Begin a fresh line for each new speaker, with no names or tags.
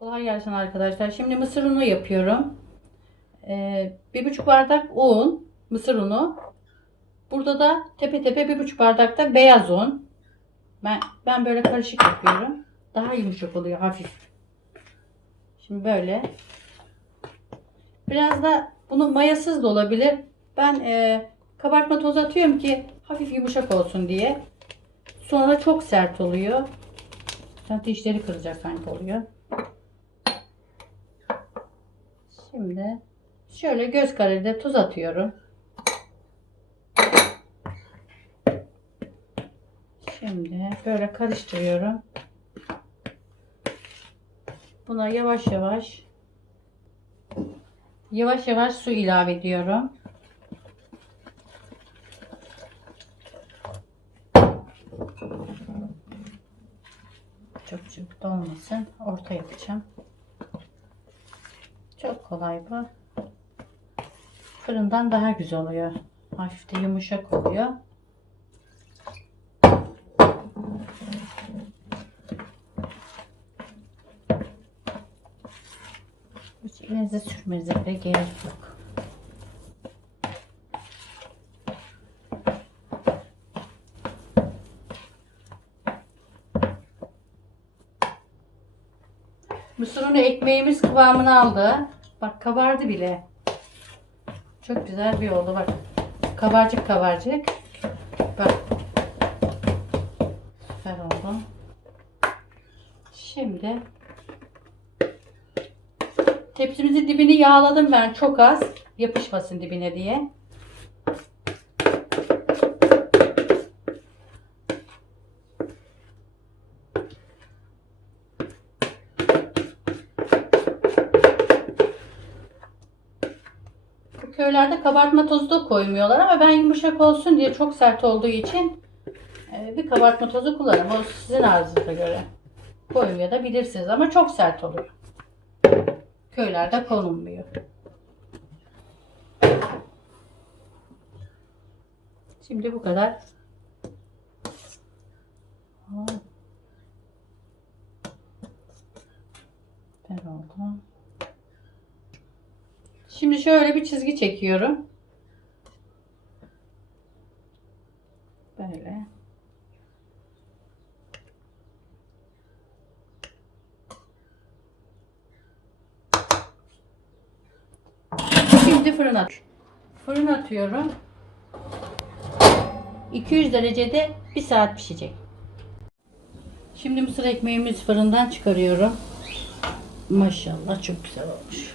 Kolay gelsin arkadaşlar. Şimdi mısır unu yapıyorum. Ee, bir buçuk bardak un, mısır unu. Burada da tepe tepe bir buçuk bardak da beyaz un. Ben, ben böyle karışık yapıyorum. Daha yumuşak oluyor hafif. Şimdi böyle. Biraz da bunu mayasız da olabilir. Ben e, kabartma tozu atıyorum ki hafif yumuşak olsun diye. Sonra çok sert oluyor. Sen dişleri kıracak sanki oluyor. Şimdi şöyle göz kararıyla tuz atıyorum. Şimdi böyle karıştırıyorum. Buna yavaş yavaş yavaş yavaş su ilave ediyorum. Çok çabuk da olmasın. Orta yapacağım. Çok kolay bu. Fırından daha güzel oluyor. Hafif de yumuşak oluyor. Hiç elinize sürmenize bile gerek yok. Mısır ekmeğimiz kıvamını aldı. Bak kabardı bile. Çok güzel bir oldu bak. Kabarcık kabarcık. Bak. Süper oldu. Şimdi tepsimizin dibini yağladım ben çok az. Yapışmasın dibine diye. Köylerde kabartma tozu da koymuyorlar ama ben yumuşak olsun diye çok sert olduğu için e, bir kabartma tozu kullanırım. O sizin arzunuza göre. Koymuyor da bilirsiniz ama çok sert oluyor. Köylerde konulmuyor. Şimdi bu kadar. Aa. Süper oldu. Şimdi şöyle bir çizgi çekiyorum. Böyle. Şimdi fırın at. Fırın atıyorum. 200 derecede 1 saat pişecek. Şimdi mısır ekmeğimiz fırından çıkarıyorum. Maşallah çok güzel olmuş.